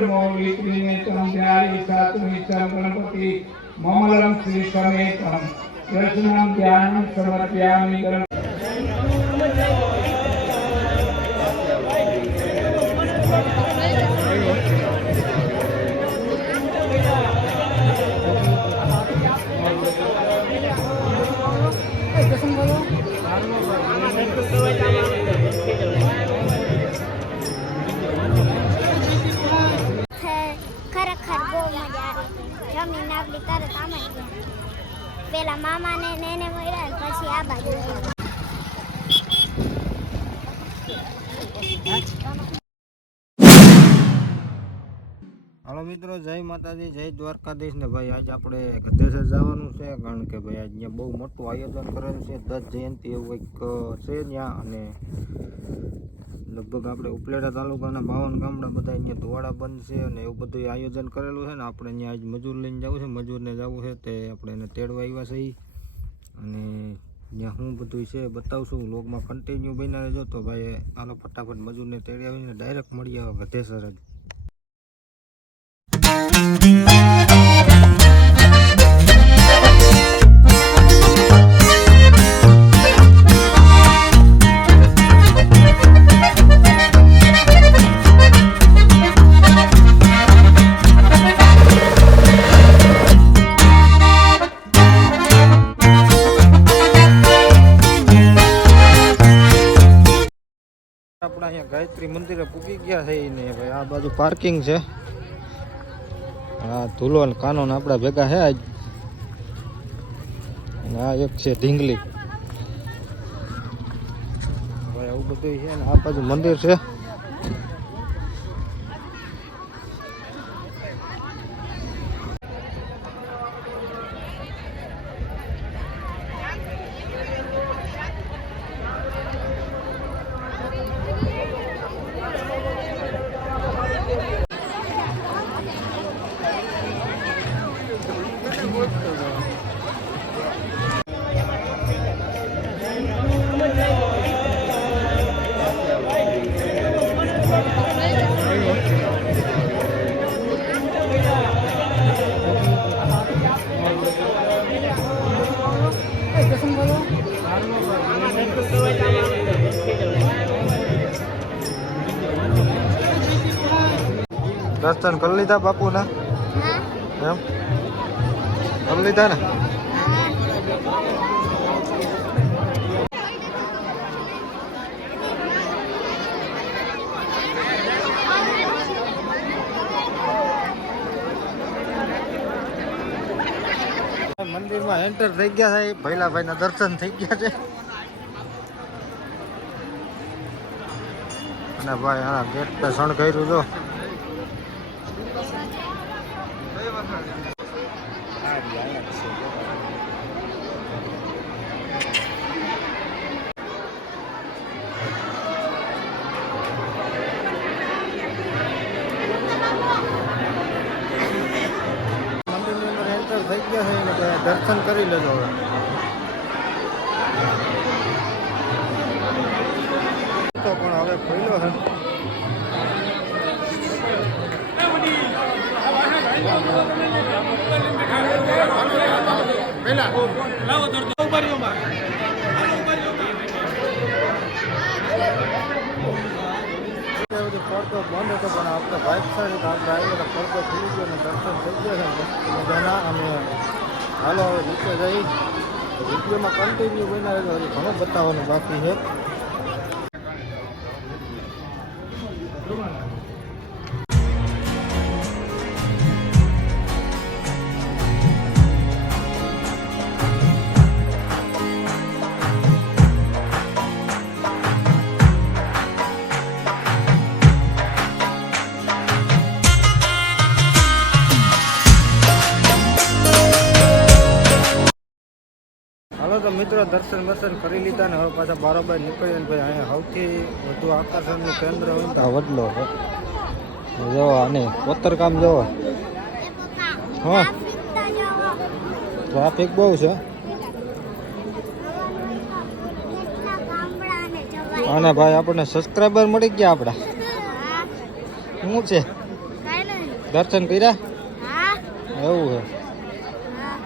मौलित्रिनेत्रं ध्यायि सात्विचं गणपति ममलं श्रीसमेतं दर्शनं ध्यानं समर्पयामि હાલો મિત્રો, જય માતાજી, જય દ્વારકાધીશ ને ભાઈ આજે આપણે ગધેસર જવાનું છે, કારણ કે ભાઈ આજે બહુ મોટું આયોજન કરેલું છે દત્ત જયંતિ એવું કંઈક છે ત્યાં, અને લગભગ આપણે ઉપલેટા તાલુકાના બાવન ગામડા બધા અહીંયા ધોવાડા બંધ છે, અને એવું બધું આયોજન કરેલું છે, ને આપણે અહીંયા આજ મજૂર લઈને જવું છે, મજૂરને જવું છે, તે આપણે એને તેડવા આવ્યા છે અને ત્યાં શું બધું છે બતાવશું લોગમાં કન્ટિન્યુ બન્યા રહેજો, તો ભાઈ આનો ફટાફટ મજૂરને તેડી આવીને ડાયરેક્ટ મળી આવે ગધેસર જ. આપણે અહીંયા ગાયત્રી મંદિરે પૂકી ગયા છે ને ભાઈ આ બાજુ પાર્કિંગ છે. આ ધૂલો અને કાનોન આપણા ભેગા છે આજ. આ એક છે ઢીંગલી. ભાઈ આવું બધું છે ને આ બાજુ મંદિર છે. દર્શન કરી લીધા બાપુના? એમ? કરી લીધા ને? મંદિરમાં એન્ટર થઈ ગયા છે. ભૈલાભાઈ ના દર્શન થઈ ગયા છે. અને ભાઈ હા ગેટ પે કર્યું જો. તે બધું હતો પણ આપણે બાઇક સાથે આપણે આવ્યો તો પડદો ખુલી ગયો અને દર્શન થઈ ગયા છે મજાના અને હાલો હવે નીચે જઈ વિડીયોમાં કન્ટિન્યુ બનાવે તો હજી ઘણું બતાવવાનું બાકી છે મિત્રો દર્શન બર્શન કરી લીધા ને હવે પાછા બારોબાર નીકળીએ ને ભાઈ અહીંયા સૌથી વધુ આકર્ષણનું કેન્દ્ર હોય ને વડલો જો અને કોતરકામ જો. હા. ટ્રાફિક બહુ છે. અને ભાઈ આપણને સબસ્ક્રાઈબર મળી ગયા આપણા. શું છે? દર્શન કર્યા હા એવું છે હા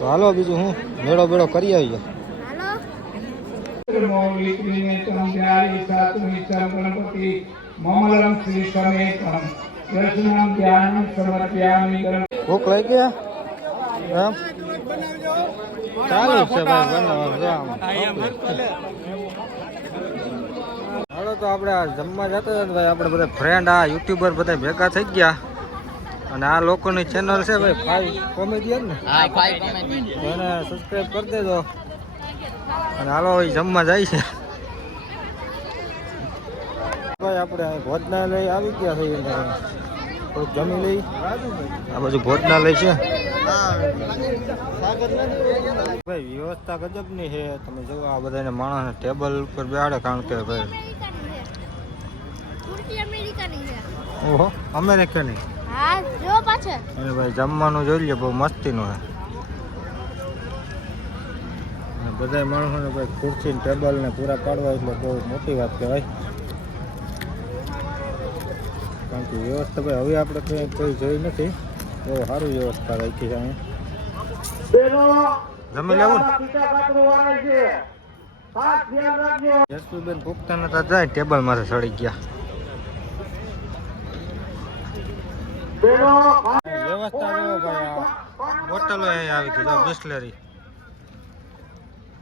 તો હાલો બીજું હું મેળો બેળો કરી આવીએ. ભૂખ લઈ ગયા એમ? ચાલુ છે. હાલો તો આપણે આ જમવા જતા હતા ભાઈ આપણે બધા ફ્રેન્ડ આ યુટ્યુબર બધા ભેગા થઈ ગયા. અને આ લોકોની ચેનલ છે ભાઈ ફાઈ કોમેડિયન ને. હા ફાઈ કોમેડિયન એને સબસ્ક્રાઇબ કરી દેજો. અને હાલો ભાઈ જમવા જાય છે. ભાઈ આપણે અહીં ભોજનાલય આવી ગયા છીએ થોડુંક જમી લઈ. આ બાજુ ભોજનાલય છે. ભાઈ વ્યવસ્થા ગજબની છે. તમે જુઓ આ બધાને માણસને ટેબલ ઉપર બેહાડે કારણ કે ભાઈ ઓહો અમેરિકની. જો પાછળ. અને ભાઈ જમવાનું જોઈ લે બહુ મસ્તીનું છે. અને બધા માણસોને ભાઈ ખુરશી ને ટેબલ ને પૂરા પાડવા એટલે બહુ મોટી વાત કહેવાય. કારણ કે વ્યવસ્થા ભાઈ હવે આપણે કંઈ કોઈ જોઈ નથી. બહુ સારું વ્યવસ્થા રાખી છે અહીંયા જમી લેવું ને? યશવીબેન ભૂખતા નતા જાય ટેબલ માથે ચડી ગયા વ્યવસ્થા જો ભાઈ આ બોટલો આવી ગઈ બિસ્લેરી.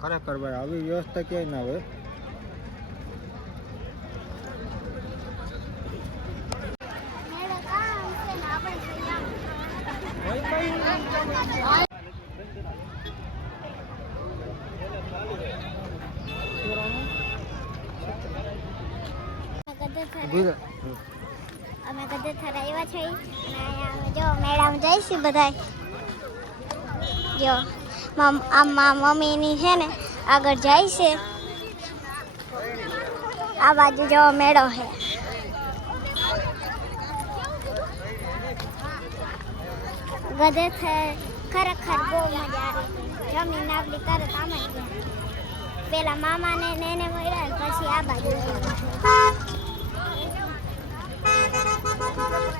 ખરેખર ભાઈ આવી વ્યવસ્થા ક્યાંય ના હોય. મેળો કામ છે ને આપણે બીજા અમે ગધેથર આવ્યા છીએ અને જો મેળામાં જઈશું બધા જો આમાં મમ્મીની છે ને, આગળ જાય છે. આ બાજુ જવો મેળો છે. ગધેથર ખરેખર બહુ મજા આવે જમીન આપણી તરત આમાં જ પેલા મામાને ને એને મળ્યા પછી આ બાજુ.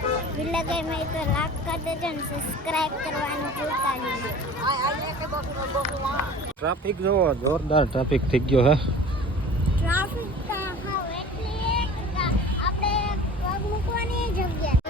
વીડિયો ગેમ હોય તો લાઈક કરી દેજો ને સબસ્ક્રાઇબ કરવાનું ભૂલતા નહીં. ટ્રાફિક જોવો જોરદાર ટ્રાફિક થઈ ગયો હે ટ્રાફિક તો હાવ એટલી કે આપણે પગ મૂકવાની જગ્યા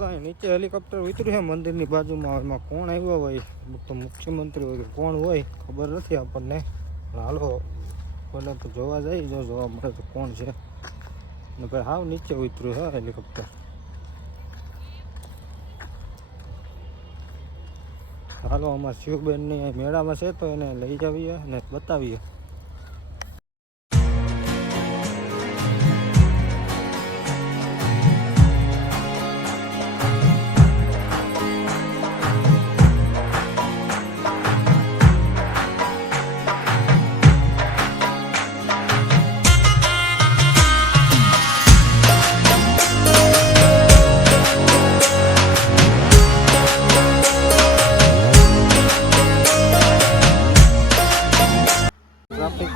તો અહીં નીચે હેલિકોપ્ટર ઉતર્યું છે. મંદિરની બાજુમાં એમાં કોણ આવ્યો હોય, તો મુખ્યમંત્રી હોય કે કોણ હોય, ખબર નથી આપણને. હાલો ભલે તો જોવા જઈએ જો જોવા મળે તો કોણ છે. ને ભાઈ હાવ નીચે ઉતર્યું છે હેલિકોપ્ટર હાલો, અમારા શિવબેનની મેળામાં છે તો એને લઈ જાવીએ અને બતાવીએ.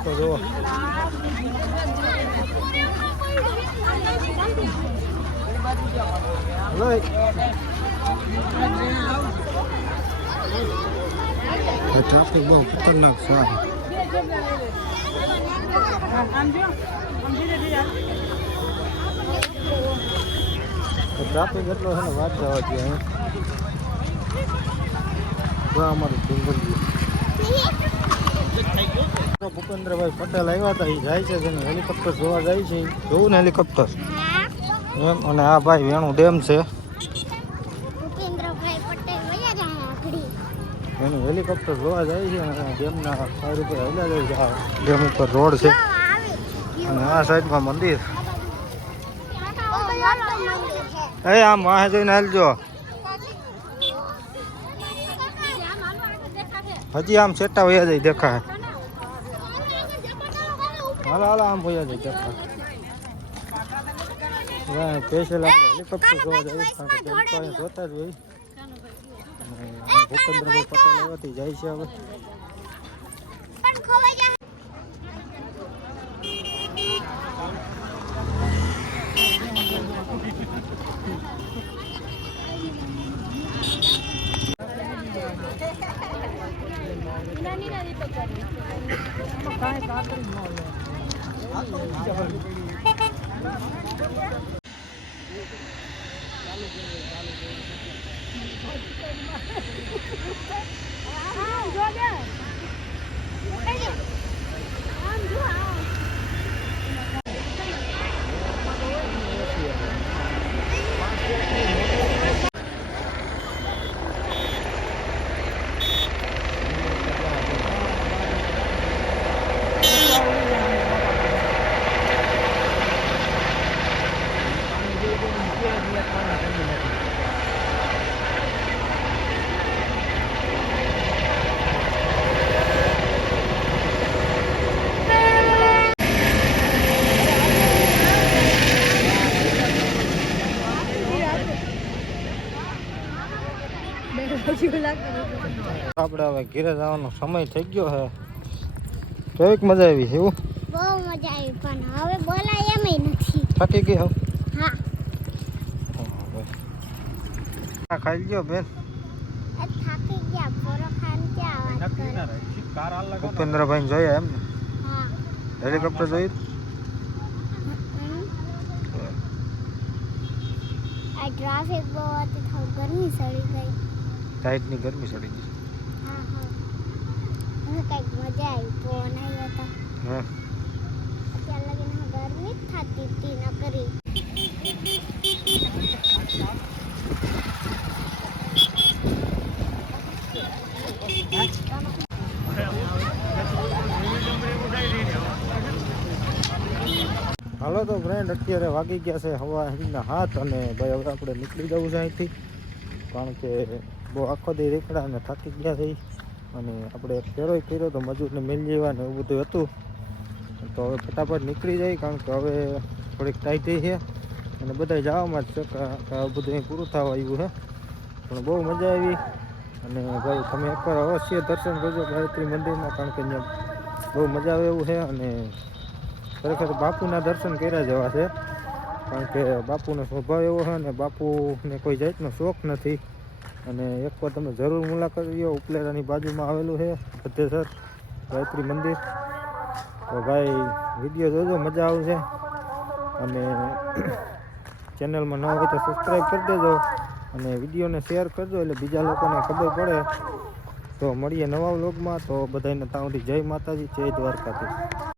તો જુઓ. ટ્રાફિક બહુ ખતરનાક છે ટ્રાફિક એટલો છે વાત જવા દે અમારે જો અમારું ડુંગર ભૂપેન્દ્રભાઈ પટેલ આવ્યા હતા એ જાય છે તેને હેલિકોપ્ટર જોવા જાય છે જોવું ને હેલિકોપ્ટર. એમ અને આ ભાઈ વેણું ડેમ છે. એનું હેલિકોપ્ટર જોવા જાય છે અને ડેમના સારી ઉપર હેલા જાય છે આ ડેમ ઉપર રોડ છે. અને આ સાઈડમાં મંદિર. એ આમ વાહે જઈને હાલજો. હજી આમ સેટા વયા જાય દેખાય. હાલો હાલો આમ વયા જાય દેખાય. સ્પેશિયલ આપણે હેલિકોપ્ટર જોવા અહીં જોતા જ હોય. ભૂપેન્દ્રભાઈ પટેલ એવાથી જાય છે હવે પણ ખોવાઈ જાય આમ જો ને. આમ જો આમ. આપણે હવે ઘેરે જવાનો સમય થઈ ગયો છે. કેવીક મજા આવી એવું? બહુ મજા આવી પણ હવે બોલાય એમ નથી. થાકી ગઈ હવે હા ખાઈ લ્યો બેન. ભૂપેન્દ્રભાઈ જોયા એમ ને? હેલિકોપ્ટર જોયું આ ટ્રાફિક બહુ હતી ગરમી સડી ગઈ. ટાઈટની ગરમી સડી ગઈ. હા હા. મને કંઈક મજા આવી પવન આવ્યો હતો. હા? અત્યાર લગીને ગરમી જ થતી હતી ન કરી હાલો તો ફ્રેન્ડ અત્યારે વાગી ગયા છે હવા ના હાથ અને ભાઈ હવે આપણે નીકળી જવું છે અહીંથી. કારણ કે બહુ આખો દી રેકડા અને થાકી ગયા છે અને આપણે ફેરોય કર્યો તો મજૂરને મેલ જવા ને એવું બધું હતું. તો હવે ફટાફટ નીકળી જાય કારણ કે હવે થોડીક ટાઈટ છે. અને બધા જવામાં જ છે બધું પૂરું થવા આવ્યું છે. પણ બહુ મજા આવી. અને ભાઈ તમે એકવાર અવશ્ય દર્શન કરજો ગાયત્રી મંદિરમાં કારણ કે અહીંયા બહુ મજા આવે એવું છે. અને ખરેખર બાપુના દર્શન કર્યા જવા છે. કારણ કે બાપુનો સ્વભાવ એવો છે ને બાપુને કોઈ જાતનો શોખ નથી. અને એકવાર તમે જરૂર મુલાકાત લ્યો, ઉપલેરાની બાજુમાં આવેલું છે ભદ્રેસર ગાયત્રી મંદિર. તો ભાઈ, વીડિયો જોજો, મજા આવશે. અને ચેનલમાં ન હોય તો સબસ્ક્રાઈબ કરી દેજો અને વિડીયોને શેર કરજો, એટલે બીજા લોકોને ખબર પડે. તો મળીએ નવા વ્લોગમાં. તો બધાને તાવથી જય માતાજી, જય દ્વારકાથી